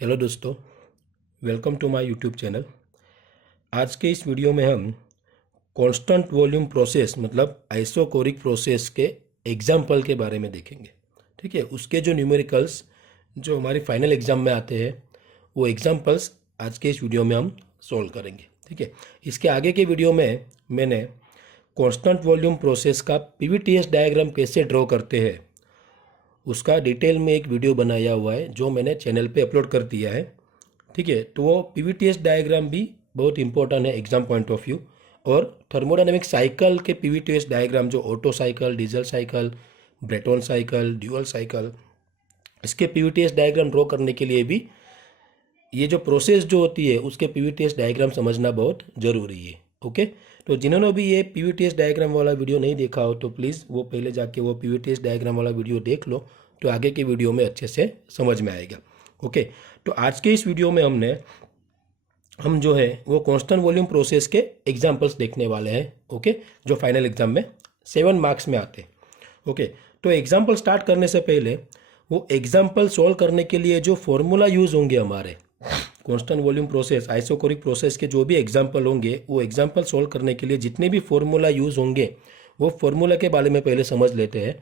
Hello दोस्तों, welcome to my YouTube channel. आज के इस वीडियो में हम कांस्टेंट वॉल्यूम प्रोसेस मतलब आइसोकोरिक प्रोसेस के एग्जाम्पल के बारे में देखेंगे। ठीक है, उसके जो न्यूमेरिकल्स जो हमारी फाइनल एग्जाम में आते हैं वो एग्जाम्पल्स आज के इस वीडियो में हम सॉल्व करेंगे। ठीक है, इसके आगे के वीडियो में मैंने कांस्टेंट वॉल्यूम प्रोसेस का पीवीटीएस डायग्राम कैसे ड्रॉ करते हैं उसका डिटेल में एक वीडियो बनाया हुआ है जो मैंने चैनल पे अपलोड कर दिया है। ठीक है, तो वो पीवीटीएस डायग्राम भी बहुत इंपॉर्टेंट है एग्जाम पॉइंट ऑफ व्यू। और थर्मोडायनेमिक साइकिल के पीवीटीएस डायग्राम जो auto cycle, diesel cycle, Brayton cycle, dual cycle, इसके पीवीटीएस डायग्राम ड्रॉ करने के लिए भी ये जो प्रोसेस जो होती है उसके पीवीटीएस डायग्राम समझना बहुत ज़रूरी है। ओके, तो जिन्होंने भी ये पीवीटीएस डायग्राम वाला वीडियो नहीं देखा हो तो प्लीज़ वो पहले जाके वो पीवीटीएस डायग्राम वाला वीडियो देख लो, तो आगे के वीडियो में अच्छे से समझ में आएगा। ओके, तो आज के इस वीडियो में हम जो है वो कांस्टेंट वॉल्यूम प्रोसेस के एग्जाम्पल्स देखने वाले हैं। ओके, जो फाइनल एग्जाम में 7 मार्क्स में आते हैं। ओके, तो एग्जाम्पल स्टार्ट करने से पहले वो एग्जाम्पल सॉल्व करने के लिए जो फॉर्मूला यूज़ होंगे हमारे constant volume process isochoric process के जो भी एग्जाम्पल होंगे वो एग्जाम्पल सॉल्व करने के लिए जितने भी फॉर्मूला यूज़ होंगे वो फॉर्मूला के बारे में पहले समझ लेते हैं।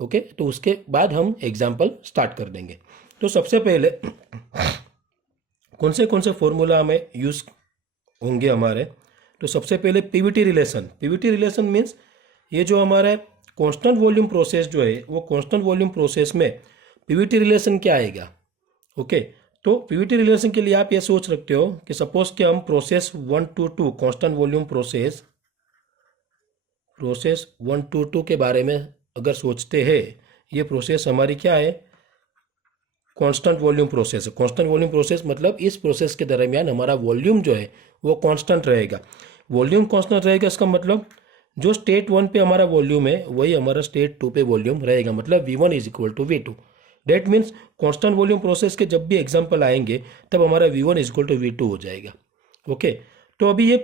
ओके, तो उसके बाद हम एग्जाम्पल स्टार्ट कर देंगे। तो सबसे पहले कौन से फॉर्मूला हमें यूज़ होंगे हमारे, तो सबसे पहले पीवीटी रिलेशन मीन्स ये जो हमारा कांस्टेंट वॉल्यूम प्रोसेस जो है वो कांस्टेंट वॉल्यूम प्रोसेस में पीवीटी रिलेशन क्या आएगा। ओके, तो पीवीटी रिलेशन के लिए आप ये सोच रखते हो कि सपोज कि हम process 1 to 2 constant volume process 1 to 2 के बारे में अगर सोचते हैं, ये प्रोसेस हमारी क्या है, कांस्टेंट वॉल्यूम प्रोसेस है। कांस्टेंट वॉल्यूम प्रोसेस मतलब इस प्रोसेस के दरमियान हमारा वॉल्यूम जो है वो कांस्टेंट रहेगा। वॉल्यूम कांस्टेंट रहेगा, इसका मतलब जो स्टेट 1 पे हमारा वॉल्यूम है वही हमारा स्टेट 2 पे वॉल्यूम रहेगा, मतलब V1 is equal to V2। That means constant volume process के जब भी एग्जाम्पल आएंगे तब हमारा V1 is equal to V2 हो जाएगा। ओके, तो अभी ये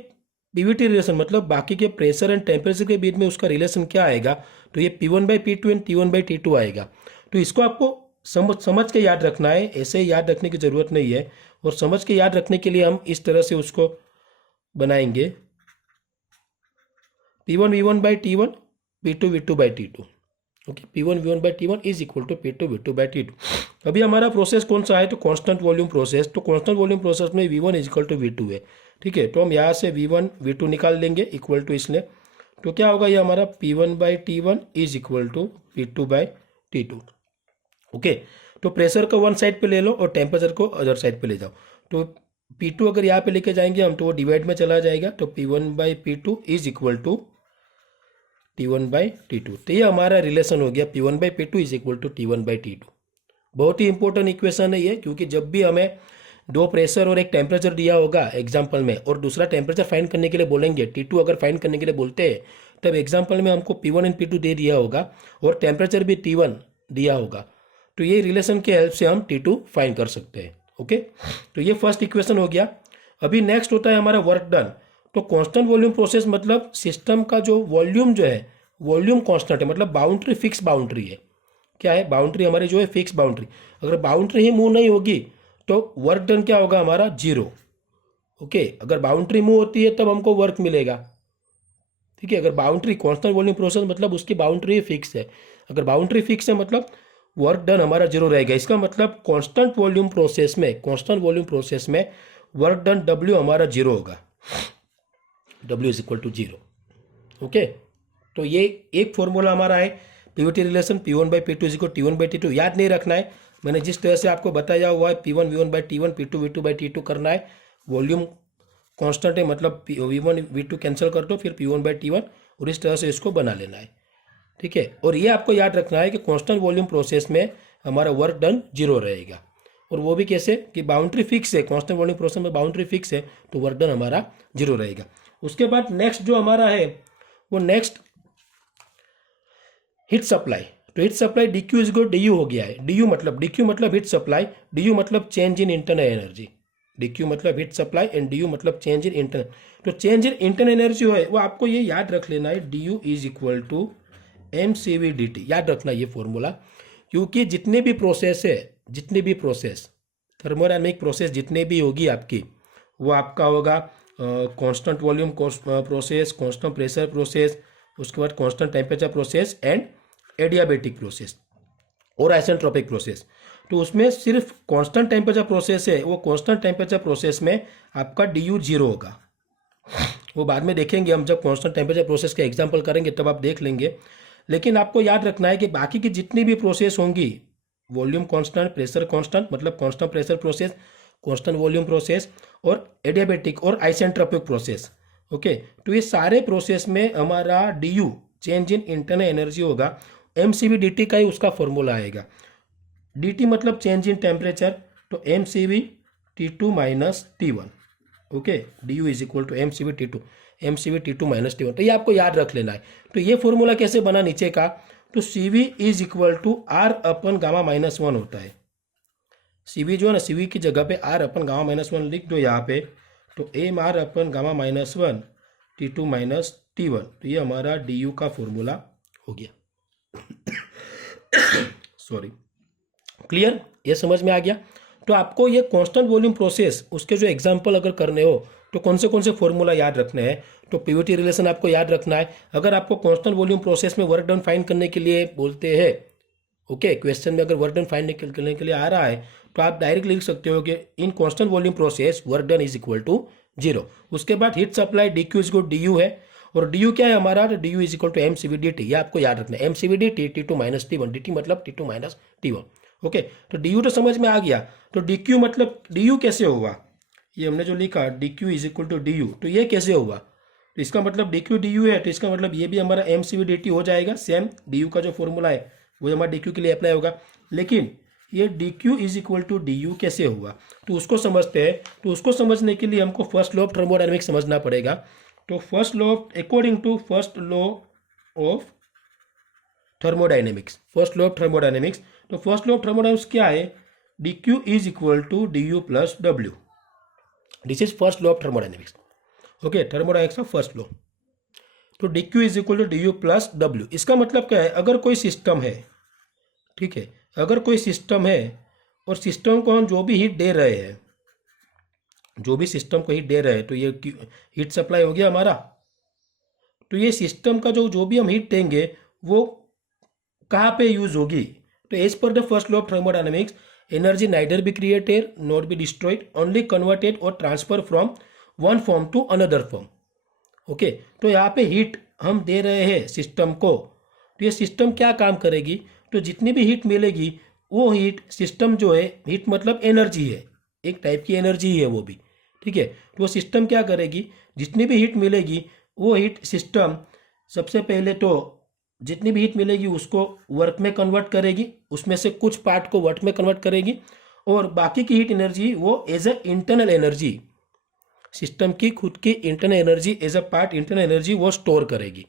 पीवीटी रिलेशन मतलब बाकी के प्रेशर एंड टेम्परेचर के बीच में उसका रिलेशन क्या आएगा, तो ये P1/P2 एंड T1/T2 आएगा। तो इसको आपको समझ के याद रखना है, ऐसे याद रखने की ज़रूरत नहीं है। और समझ के याद रखने के लिए हम इस तरह से उसको बनाएंगे, P1 V1/T1, P2 V2/T2। Okay, P1 V1/T1 is equal to P2 V2/T2। अभी हमारा प्रोसेस कौन सा है, तो कांस्टेंट वॉल्यूम प्रोसेस। तो कांस्टेंट वॉल्यूम प्रोसेस में V1 is equal to V2 है। ठीक है, तो हम यहाँ से V1 V2 निकाल लेंगे इक्वल टू इसलिए, तो क्या होगा, ये हमारा P1/T1 is equal to P2/T2। Okay, तो प्रेशर को वन साइड पे ले लो और टेम्परेचर को अदर साइड पे ले जाओ। तो P2 अगर यहाँ पे लेके जाएंगे हम तो वो डिवाइड में चला जाएगा, तो P1/P2 is equal to T1/T2। तो ये हमारा रिलेशन हो गया, P1/P2 is equal to T1/T2। बहुत ही इंपॉर्टेंट इक्वेशन है ये, क्योंकि जब भी हमें दो प्रेशर और एक टेम्परेचर दिया होगा एग्जाम्पल में और दूसरा टेम्परेचर फाइंड करने के लिए बोलेंगे, T2 अगर फाइंड करने के लिए बोलते हैं तब एग्जाम्पल में हमको P1 एंड P2 दे दिया होगा और टेम्परेचर भी T1 दिया होगा, तो ये रिलेशन के हेल्प से हम T2 फाइंड कर सकते हैं। ओके, तो ये फर्स्ट इक्वेशन हो गया। अभी नेक्स्ट होता है हमारा वर्क डन। तो कांस्टेंट वॉल्यूम प्रोसेस मतलब सिस्टम का जो वॉल्यूम जो है वॉल्यूम कांस्टेंट है, मतलब बाउंड्री फिक्स बाउंड्री है। क्या है, बाउंड्री हमारी जो है फिक्स बाउंड्री। अगर बाउंड्री ही मूव नहीं होगी तो वर्क डन क्या होगा, हमारा 0। ओके, अगर बाउंड्री मूव होती है तब हमको वर्क मिलेगा। ठीक है, अगर बाउंड्री कांस्टेंट वॉल्यूम प्रोसेस मतलब उसकी बाउंड्री फिक्स है, अगर बाउंड्री फिक्स है मतलब वर्क डन हमारा 0 रहेगा। इसका मतलब कांस्टेंट वॉल्यूम प्रोसेस में वर्क डन W हमारा 0 होगा, W is equal to 0। Okay, तो ये एक फॉर्मूला हमारा है Pvt relation P1/P2 is equal T1/T2। याद नहीं रखना है, मैंने जिस तरह से आपको बताया हुआ है P1 V1/T1, P2 V2/T2 करना है। वॉल्यूम कांस्टेंट है मतलब V1 V2 कैंसिल कर दो, फिर P1/T1 और इस तरह से इसको बना लेना है। ठीक है, और ये आपको याद रखना है कि कांस्टेंट वॉल्यूम प्रोसेस में हमारा वर्क डन 0 रहेगा, और वो भी कैसे कि बाउंड्री फिक्स है, कांस्टेंट वॉल्यूम प्रोसेस में बाउंड्री फिक्स है तो वर्क डन हमारा 0 रहेगा। उसके बाद नेक्स्ट जो हमारा है वो नेक्स्ट हीट सप्लाई। तो heat supply DQ is equal DU हो गया है। DQ मतलब हीट सप्लाई, DU मतलब change in internal energy. DQ मतलब हीट सप्लाई एंड DU मतलब चेंज इन इंटरनल। तो चेंज इन इंटरनल एनर्जी है वो आपको ये याद रख लेना है, DU is equal to mCV/dt। याद रखना ये फॉर्मूला, क्योंकि जितने भी प्रोसेस थर्मोडायनेमिक प्रोसेस जितने भी होगी आपकी, वो आपका होगा constant volume process, constant pressure process, उसके बाद constant temperature process and adiabatic process और आइसेंट्रोपिक प्रोसेस। तो उसमें सिर्फ कांस्टेंट टेम्परेचर प्रोसेस है, वो कांस्टेंट टेम्परेचर प्रोसेस में आपका डी जीरो होगा। वो बाद में देखेंगे हम, जब कांस्टेंट टेम्परेचर प्रोसेस का एग्जांपल करेंगे तब आप देख लेंगे। लेकिन आपको याद रखना है कि बाकी की जितनी भी प्रोसेस होंगी, वॉल्यूम कांस्टेंट, प्रेशर कांस्टेंट मतलब constant pressure process, constant volume process और एडियाबेटिक और आइसेंट्रोपिक प्रोसेस, ओके, तो ये सारे प्रोसेस में हमारा D you change in internal energy होगा। एमसीवी डी का ही उसका फॉर्मूला आएगा। डी मतलब चेंज इन टेम्परेचर, तो M C V T2 minus T1, okay, D you is equal to M C V T2 minus T1। तो ये आपको याद रख लेना है। तो ये फॉर्मूला कैसे बना नीचे का, तो CV is equal to R upon gamma minus 1 होता है। CV जो है ना, CV की जगह पे R अपन गामा माइनस 1 लिख दो यहाँ पे, तो M R upon gamma minus 1 T2 minus T1। तो ये हमारा डी यू का फॉर्मूला हो गया। सॉरी, क्लियर, ये समझ में आ गया। तो आपको ये कांस्टेंट वॉल्यूम प्रोसेस, उसके जो एग्जांपल अगर करने हो तो कौन से फॉर्मूला याद रखने हैं, तो पीवीटी रिलेशन आपको याद रखना है। अगर आपको कांस्टेंट वॉल्यूम प्रोसेस में वर्क डन फाइंड करने के लिए बोलते हैं, ओके, क्वेश्चन में अगर वर्क डन फाइंड करने के लिए आ रहा है, तो आप डायरेक्ट लिख सकते हो कि in constant volume process work done is equal to 0। उसके बाद heat supply d Q is equal to D u है, और डी यू क्या है हमारा, तो d you is equal to m cv d T. ये आपको याद रखना है, m cv d t T2 minus T1, d t मतलब T2 माइनस T1, ओके। तो डी यू तो समझ में आ गया। तो डी क्यू मतलब डी यू कैसे होगा, ये हमने जो लिखा D Q is equal to D you, तो ये कैसे होगा, तो इसका मतलब डी क्यू डी यू है, तो इसका मतलब ये भी हमारा एम सी वी डी टी हो जाएगा। सेम डी यू का जो फॉर्मूला है वो हमारा डी क्यू के लिए अप्लाई होगा। लेकिन ये D Q is equal to D U कैसे हुआ, तो उसको समझते हैं। तो उसको समझने के लिए हमको फर्स्ट लॉ ऑफ थर्मोडायनेमिक्स समझना पड़ेगा। तो first law according to first law of thermodynamics, first law of thermodynamics, तो फर्स्ट लॉ ऑफ थर्मोडायनेमिक्स क्या है, D Q is equal to D U plus W. This is first law of thermodynamics, okay, thermodynamics का first law. तो D Q is equal to D U plus W. इसका मतलब क्या है, अगर कोई सिस्टम है, ठीक है, अगर कोई सिस्टम है और सिस्टम को हम जो भी हीट दे रहे हैं, जो भी सिस्टम को हीट दे रहे हैं, तो ये हीट सप्लाई हो गया हमारा। तो ये सिस्टम का जो भी हम हीट देंगे वो कहाँ पे यूज होगी, तो as per the first law of thermodynamics, energy neither be created not be destroyed, only converted और transfer from one form to another form, okay. तो यहाँ पे हीट हम दे रहे हैं सिस्टम को, तो ये सिस्टम क्या काम करेगी, तो जितनी भी हीट मिलेगी वो हीट सिस्टम जो है, हीट मतलब एनर्जी है, एक टाइप की एनर्जी है वो भी, ठीक है। तो वो सिस्टम क्या करेगी, जितनी भी हीट मिलेगी वो हीट सिस्टम सबसे पहले तो जितनी भी हीट मिलेगी उसको वर्क में कन्वर्ट करेगी, उसमें से कुछ पार्ट को वर्क में कन्वर्ट करेगी, और बाकी की हीट एनर्जी वो as a internal energy, system की खुद की internal energy as a part internal energy वो स्टोर करेगी,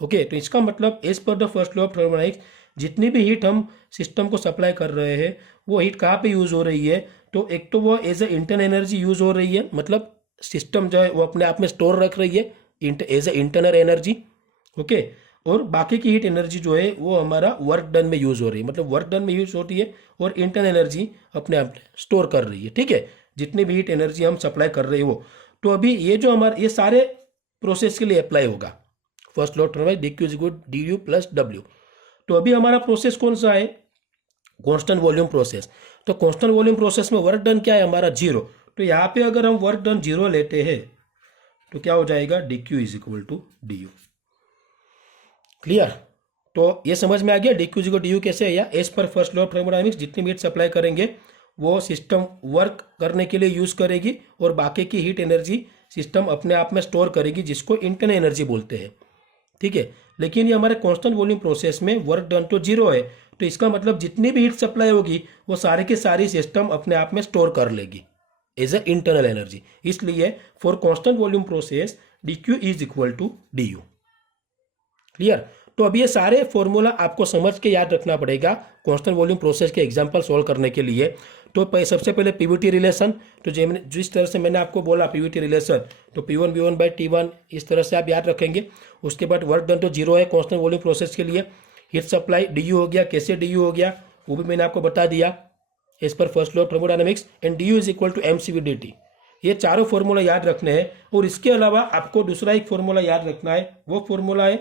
ओके। तो इसका मतलब as per the first law of thermodynamics, जितनी भी हीट हम सिस्टम को सप्लाई कर रहे हैं वो हीट कहाँ पे यूज हो रही है, तो एक तो वो as a internal energy use हो रही है, मतलब सिस्टम जो है वो अपने आप में स्टोर रख रही है as a internal energy, okay. और बाकी की हीट एनर्जी जो है वो हमारा वर्क डन में यूज हो रही है, मतलब वर्क डन में यूज होती है और इंटरनल एनर्जी अपने आप स्टोर कर रही है, ठीक है, जितनी भी हीट एनर्जी हम सप्लाई कर रहे हो। तो अभी ये जो हमारे ये सारे प्रोसेस के लिए अप्लाई होगा first law of thermodynamics, D Q is equal to D U plus W. तो अभी हमारा प्रोसेस कौन सा है, कांस्टेंट वॉल्यूम प्रोसेस। तो कांस्टेंट वॉल्यूम प्रोसेस में वर्क डन क्या है हमारा 0। तो यहाँ पे अगर हम वर्क डन 0 लेते हैं तो क्या हो जाएगा, D Q is equal to D U, clear. तो ये समझ में आ गया D Q is equal to D U कैसे है, या as per first law of thermodynamics, जितनी भी हीट सप्लाई करेंगे वो सिस्टम वर्क करने के लिए यूज करेगी, और बाकी की हीट एनर्जी सिस्टम अपने आप में स्टोर करेगी, जिसको इंटरनल एनर्जी बोलते हैं, ठीक है। लेकिन ये हमारे कांस्टेंट वॉल्यूम प्रोसेस में वर्क डन तो 0 है, तो इसका मतलब जितनी भी हीट सप्लाई होगी वो सारी की सारी सिस्टम अपने आप में स्टोर कर लेगी एज अ इंटरनल एनर्जी। इसलिए for constant volume process D Q is equal to D U, clear. तो अब ये सारे फॉर्मूला आपको समझ के याद रखना पड़ेगा कांस्टेंट वॉल्यूम प्रोसेस के एग्जांपल सॉल्व करने के लिए। तो सबसे पहले पीवीटी रिलेशन, तो जिस तरह से मैंने आपको बोला पीवीटी रिलेशन, तो P1 V1 बाई T1 इस तरह से आप याद रखेंगे। उसके बाद वर्क डन तो 0 है कांस्टेंट वॉल्यूम प्रोसेस के लिए। हीट सप्लाई डी यू हो गया, कैसे डी यू हो गया वो भी मैंने आपको बता दिया, as per first law of thermodynamics, and D you is equal to M C V D T. ये चारों फॉर्मूला याद रखने हैं। और इसके अलावा आपको दूसरा एक फॉर्मूला याद रखना है, वो फॉर्मूला है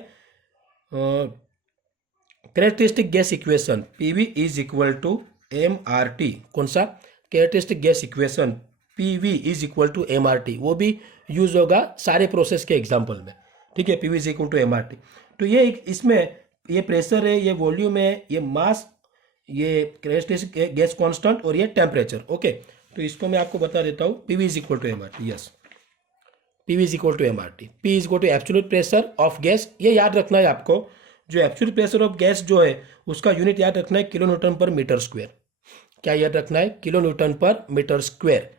characteristic gas equation, P V is equal to M R T. कौन सा? Characteristic gas equation P V is equal to M R T. वो भी यूज होगा सारे प्रोसेस के एग्जाम्पल में, ठीक है। P V is equal to M R T. तो ये इसमें ये प्रेशर है, ये वॉल्यूम है, ये मास, ये कैरेक्टरिस्टिक गैस कांस्टेंट और ये टेम्परेचर। ओके, तो इसको मैं आपको बता देता हूँ। P V is equal to M R T, yes, P V is equal to M R T. P is equal to absolute pressure of gas. ये याद रखना है आपको, जो एब्सोल्यूट प्रेशर ऑफ गैस जो है उसका यूनिट याद रखना है kilo newton per metre square. क्या याद रखना है? Kilo newton per metre square.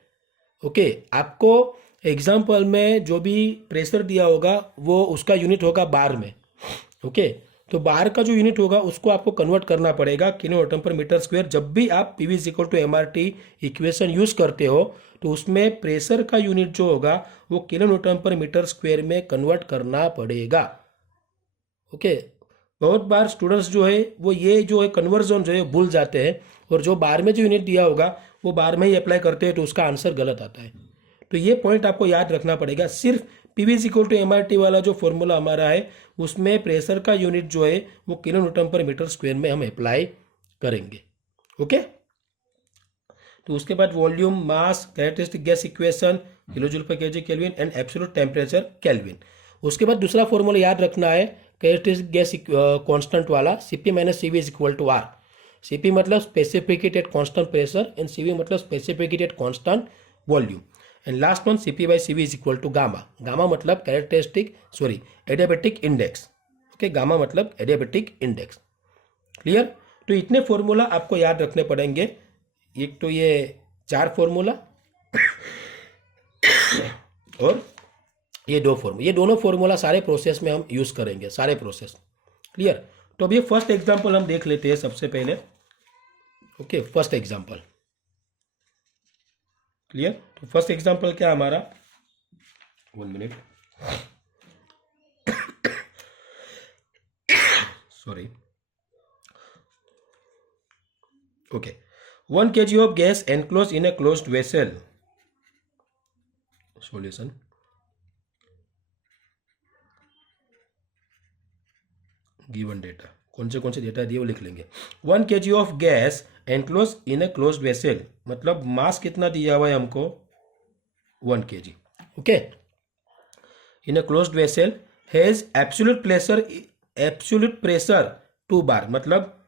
Okay, आपको एग्जाम्पल में जो भी प्रेशर दिया होगा वो उसका यूनिट होगा बार में। ओके, तो बार का जो यूनिट होगा उसको आपको कन्वर्ट करना पड़ेगा kilo newton per metre square. जब भी आप P V is equal to M R T equation use करते हो तो उसमें प्रेशर का यूनिट जो होगा वो kilo newton per metre square में कन्वर्ट करना पड़ेगा। ओके, बहुत बार स्टूडेंट्स जो है वो ये जो है कन्वर्जन जो है भूल जाते हैं, और जो बार में जो यूनिट दिया होगा वो बार में ही अप्लाई करते हैं तो उसका आंसर गलत आता है। तो ये पॉइंट आपको याद रखना पड़ेगा। सिर्फ P V is equal to M R T वाला जो फॉर्मूला हमारा है उसमें प्रेशर का यूनिट जो है वो kilo newton per metre square में हम अप्लाई करेंगे। ओके, तो उसके बाद volume, mass, characteristic gas equation, kilo joule per KG kelvin and absolute temperature kelvin. उसके बाद दूसरा फॉर्मूला याद रखना है कैरेक्टरिस्टिक गैस कांस्टेंट वाला, cp minus cv is equal to R. Cp मतलब specific at constant pressure and cv मतलब specific at constant volume. And last one cp by cv is equal to gamma. Gamma मतलब adiabatic index. Okay, gamma मतलब adiabatic index. Clear? तो इतने formula आपको याद रखने पड़ेंगे। एक तो ये 4 फॉर्मूला और ये 2 फॉर्मूला, ये दोनों फॉर्मूला सारे प्रोसेस में हम यूज करेंगे, सारे प्रोसेस। क्लियर? तो अब ये फर्स्ट एग्जांपल हम देख लेते हैं सबसे पहले। Okay, first example. क्लियर? तो फर्स्ट एग्जांपल क्या हमारा, 1 minute, sorry. Okay, 1 kg of gas enclosed in a closed vessel. Solution. Given data. कौन से डेटा दिए वो लिख लेंगे। 1 kg of gas enclosed in a closed vessel, मतलब मास कितना दिया हुआ है हमको, 1 kg। Okay, in a closed vessel has absolute pressure 2 bar, मतलब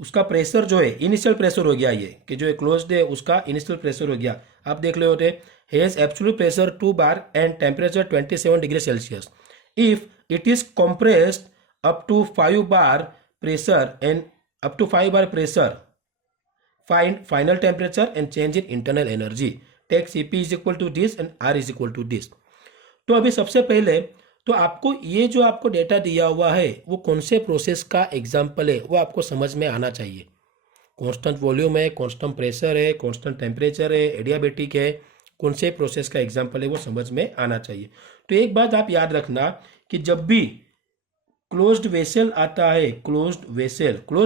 उसका प्रेशर जो है इनिशियल प्रेशर हो गया, ये कि जो क्लोज्ड है उसका इनिशियल प्रेशर हो गया। आप देख ले होते, has absolute pressure 2 bar and temperature 27 degree Celsius. If it is compressed up to 5 bar pressure and up to 5 bar pressure, find final temperature and change in internal energy. Take C P is equal to this and R is equal to this. तो अभी सबसे पहले तो आपको ये जो आपको data दिया हुआ है वो कौन से प्रोसेस का एग्जाम्पल है वो आपको समझ में आना चाहिए। कांस्टेंट वॉल्यूम है, कांस्टेंट प्रेशर है, कांस्टेंट टेम्परेचर है, एडियाबेटिक है, कौन से प्रोसेस का एग्जाम्पल है वो समझ में आना चाहिए। तो एक बात आप याद रखना कि जब भी क्लोज्ड वेसल आता है, क्लोज्ड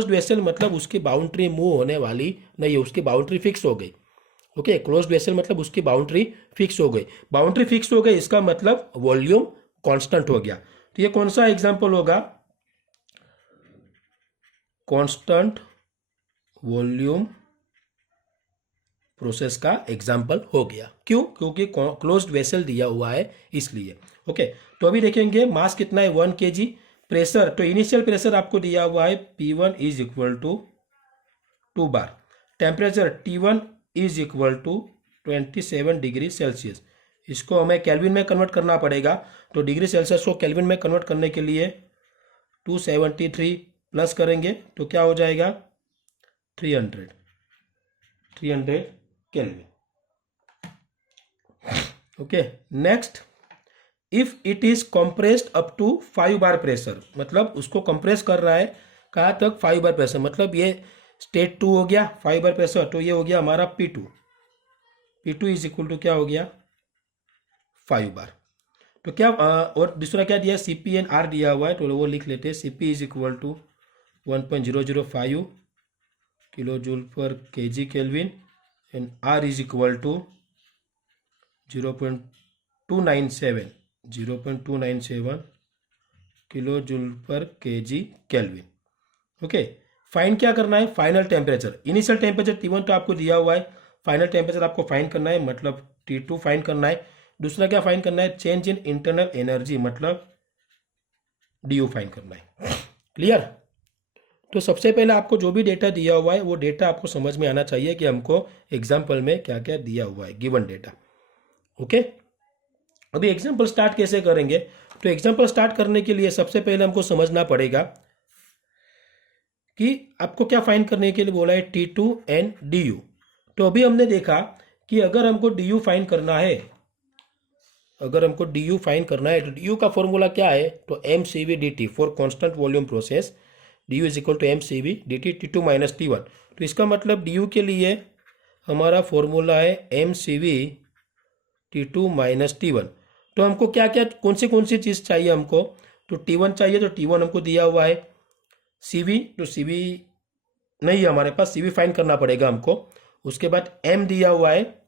वेसल मतलब उसकी बाउंड्री मूव होने वाली नहीं है, उसकी बाउंड्री फिक्स हो गई। ओके, क्लोज्ड वेसल मतलब उसकी बाउंड्री फिक्स हो गई। बाउंड्री फिक्स हो गई इसका मतलब वॉल्यूम कांस्टेंट हो गया। तो ये कौन सा एग्जांपल होगा, कांस्टेंट वॉल्यूम प्रोसेस का एग्जांपल हो गया। क्यों? क्योंकि क्लोज्ड वेसल दिया हुआ है इसलिए। ओके, तो अभी देखेंगे मास कितना है, 1 kg। प्रेशर, तो इनिशियल प्रेशर आपको दिया हुआ है P1 is equal to 2 bar. Temperature T1 is equal to 27 degree Celsius. इसको हमें केल्विन में कन्वर्ट करना पड़ेगा। तो डिग्री सेल्सियस को केल्विन में कन्वर्ट करने के लिए 273 प्लस करेंगे तो क्या हो जाएगा, 300 Kelvin. Okay, next, if it is compressed up to 5 bar pressure, मतलब उसको कंप्रेस कर रहा है कहाँ तक, 5 बार प्रेशर, मतलब ये स्टेट 2 हो गया 5 बार प्रेशर, तो ये हो गया हमारा P2 इज इक्वल टू क्या हो गया, 5 बार। तो क्या और दूसरा क्या दिया, CP एंड R दिया हुआ है तो वो लिख लेते हैं। CP is equal to 1.005 kilo joule per KG kelvin and R is equal to 0.297 kilo joule per KG Kelvin. Okay, find क्या करना है? Final temperature. Initial temperature T1 तो आपको दिया हुआ है, फाइनल टेम्परेचर आपको फाइंड करना है, मतलब T2 फाइंड करना है। दूसरा क्या फाइंड करना है? चेंज इन इंटरनल एनर्जी, मतलब DU फाइंड करना है। क्लियर? तो सबसे पहले आपको जो भी डेटा दिया हुआ है वो डेटा आपको समझ में आना चाहिए कि हमको एग्जाम्पल में क्या क्या दिया हुआ है, गिवन डेटा। ओके, अभी एग्जाम्पल स्टार्ट कैसे करेंगे? तो एग्जाम्पल स्टार्ट करने के लिए सबसे पहले हमको समझना पड़ेगा कि आपको क्या फाइंड करने के लिए बोला है, T2 एंड DU। तो अभी हमने देखा कि अगर हमको DU फाइंड करना है, तो DU का फॉर्मूला क्या है? तो mCv/dt for constant volume process, DU is equal to mCv/dt T2 minus T1। तो इसका मतलब DU के लिए हमारा फॉर्मूला है mCv/T2 माइनस T1। तो हमको क्या क्या कौन सी चीज़ चाहिए हमको? तो T1 चाहिए, तो T1 हमको दिया हुआ है। CV, तो CV नहीं है हमारे पास, CV फाइंड करना पड़ेगा हमको। उसके बाद M दिया हुआ है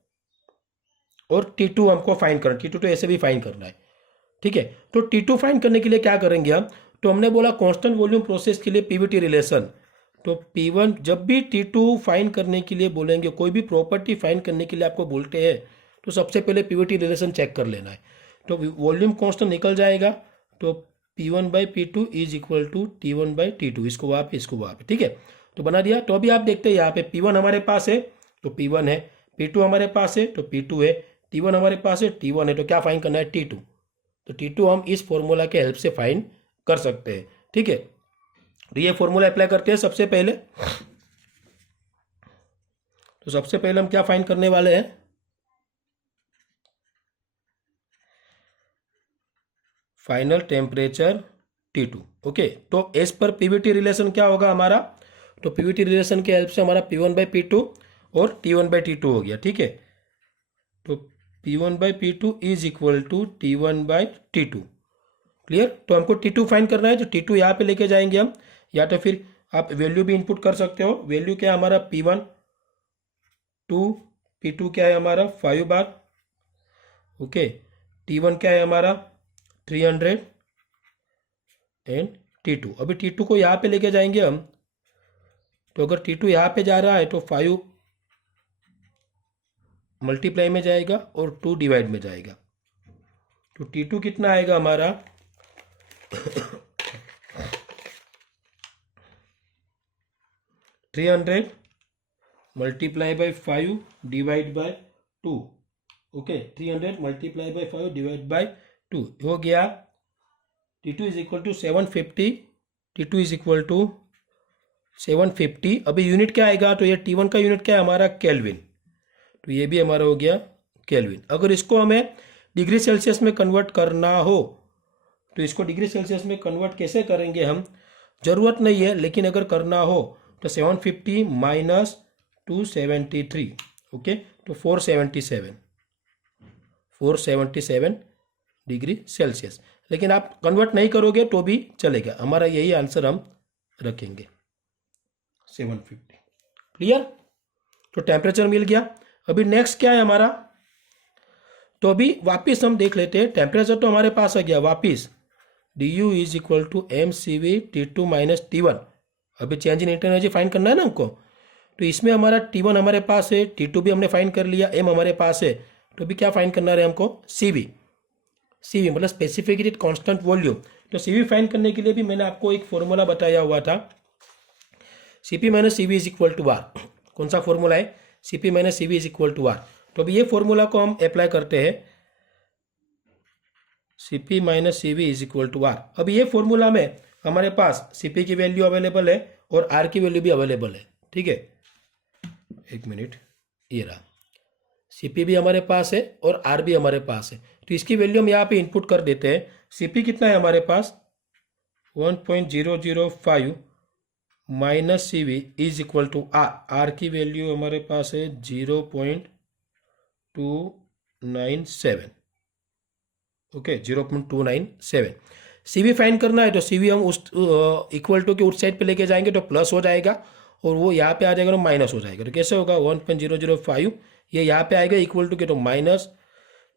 और T2 हमको फाइंड करना, T2 तो ऐसे भी फाइंड करना है। ठीक है, तो T2 फाइंड करने के लिए क्या करेंगे हम? तो हमने बोला कांस्टेंट वॉल्यूम प्रोसेस के लिए PVT रिलेशन। तो P1, जब भी T2 फाइंड करने के लिए बोलेंगे, कोई भी प्रॉपर्टी फाइंड करने के लिए आपको बोलते हैं, तो सबसे पहले PVT रिलेशन चेक कर लेना है। तो वॉल्यूम कांस्टेंट निकल जाएगा, तो P1/P2 is equal to T1/T2। इसको वहाँ पे, इसको वहाँ पे, ठीक है, तो बना दिया। तो अभी आप देखते हैं यहाँ पे P1 हमारे पास है तो P1 है, P2 हमारे पास है तो P2 है, T1 हमारे पास है, T1 है। तो क्या फाइंड करना है? T2। तो T2 हम इस फॉर्मूला के हेल्प से फाइंड कर सकते हैं। ठीक है, तो ये फॉर्मूला अप्लाई करते हैं सबसे पहले। तो सबसे पहले हम क्या फाइंड करने वाले हैं? Final temperature T2। ओके, तो एज पर PVT रिलेशन क्या होगा हमारा? तो PVT रिलेशन के हेल्प से हमारा P1/P2 और T1/T2 हो गया। ठीक है, तो P1/P2 is equal to T1/T2। Clear? तो हमको T2 फाइंड करना है, तो T2 यहाँ पे लेके जाएंगे हम, या तो फिर आप वैल्यू भी इनपुट कर सकते हो। वैल्यू क्या है हमारा? P1 2, P2 क्या है हमारा? 5 बार। ओके, T1 क्या है हमारा? 300 एंड T2। अभी T2 को यहाँ पे लेके जाएंगे हम, तो अगर T2 यहाँ पे जा रहा है तो 5 मल्टीप्लाई में जाएगा और 2 डिवाइड में जाएगा। तो T2 कितना आएगा हमारा? 300 multiply by 5 divide by 2। Okay, 300 multiply by 5 divide by 2 हो गया। T2 is equal to 750, T2 is equal to 750। अभी यूनिट क्या आएगा? तो ये T1 का यूनिट क्या है हमारा? केल्विन। तो ये भी हमारा हो गया केल्विन। अगर इसको हमें डिग्री सेल्सियस में कन्वर्ट करना हो, तो इसको डिग्री सेल्सियस में कन्वर्ट कैसे करेंगे हम? जरूरत नहीं है, लेकिन अगर करना हो तो 750 माइनस 273। ओके, तो 477 डिग्री सेल्सियस। लेकिन आप कन्वर्ट नहीं करोगे तो भी चलेगा, हमारा यही आंसर हम रखेंगे, 750। क्लियर? तो टेम्परेचर मिल गया। अभी नेक्स्ट क्या है हमारा? तो अभी वापिस हम देख लेते हैं। टेम्परेचर तो हमारे पास आ गया वापिस, DU is equal to mCv/T2 minus T1। अभी change in internal energy find करना है ना हमको। तो इसमें हमारा T1 हमारे पास है, T2 भी हमने फाइंड कर लिया, M हमारे पास है। तो अभी क्या फाइंड करना है हमको? CV मतलब स्पेसिफिक हीट कांस्टेंट वॉल्यूम। तो CV फाइंड करने के लिए भी मैंने आपको एक फॉर्मूला बताया हुआ था, CP minus CV is equal to R। कौन सा फॉर्मूला है? CP minus CV is equal to R। तो अभी ये फॉर्मूला को हम अप्लाई करते हैं, CP minus CV is equal to R। अभी ये फॉर्मूला में हमारे पास CP की वैल्यू अवेलेबल है और R की वैल्यू भी अवेलेबल है। ठीक है, एक मिनट, ये रहा, CP भी हमारे पास है और R भी हमारे पास है। तो इसकी वैल्यू हम यहाँ पे इनपुट कर देते हैं। CP कितना है हमारे पास? 1.005 minus CV is equal to R। R की वैल्यू हमारे पास है 0.297। ओके, 0.297। CV फाइंड करना है तो CV हम उस इक्वल टू के उस साइड पे लेके जाएंगे तो प्लस हो जाएगा, और वो यहाँ पे आ जाएगा तो माइनस हो जाएगा। तो कैसे होगा 1.005 ये यहाँ पे आएगा इक्वल टू के तो माइनस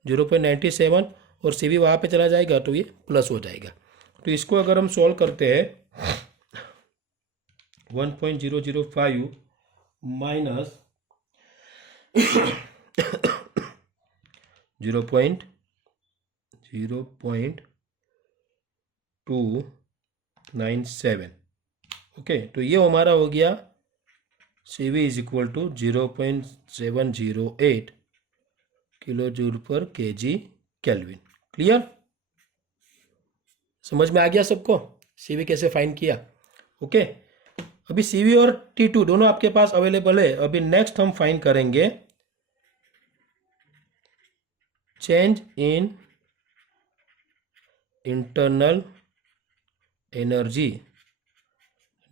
0.97 और सी वी वहाँ पर चला जाएगा तो ये प्लस हो जाएगा। तो इसको अगर हम सॉल्व करते हैं 1.005 माइनस 0.297 ओके। तो ये हमारा हो गया c v is equal to 0.708 kilo joule per k ji kelvin. Clear, समझ में आ गया सबको सी वी कैसे फाइंड किया? ओके अभी सी वी और T2 दोनों आपके पास अवेलेबल है। अभी नेक्स्ट हम फाइंड करेंगे change in internal energy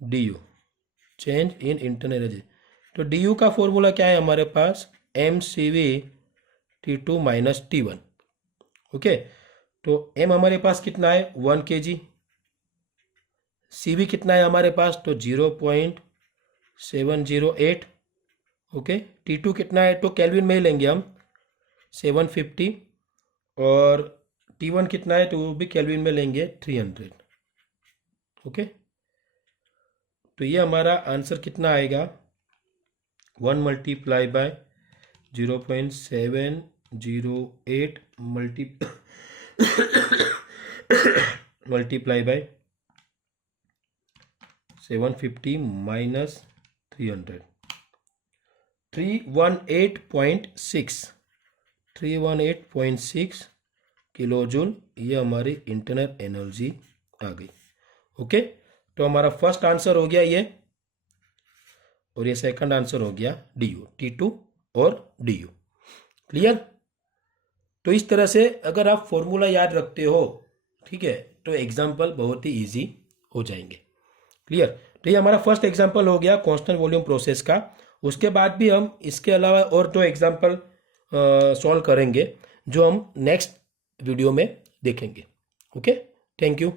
d you, change in internal energy. तो डी यू का फॉर्मूला क्या है हमारे पास? एम सी v T2 minus T1। Okay तो एम हमारे पास कितना है 1 kg, सी वी कितना है हमारे पास तो 0.708 ओके। T2 कितना है तो केल्विन में ही लेंगे हम 750 और T1 कितना है तो वो भी केल्विन में लेंगे 300 ओके। तो ये हमारा आंसर कितना आएगा 1 multiply by 0.708 multiply by 750 minus 300 318.6 kilo joule ये हमारी इंटरनल एनर्जी आ गई। ओके तो हमारा फर्स्ट आंसर हो गया ये और ये सेकंड आंसर हो गया डी यू, T2 और डी यू। क्लियर, तो इस तरह से अगर आप फॉर्मूला याद रखते हो ठीक है तो एग्जाम्पल बहुत ही इजी हो जाएंगे। क्लियर, तो ये हमारा फर्स्ट एग्जाम्पल हो गया कांस्टेंट वॉल्यूम प्रोसेस का। उसके बाद भी हम इसके अलावा और दो एग्जाम्पल सॉल्व करेंगे जो हम नेक्स्ट वीडियो में देखेंगे। Okay, thank you.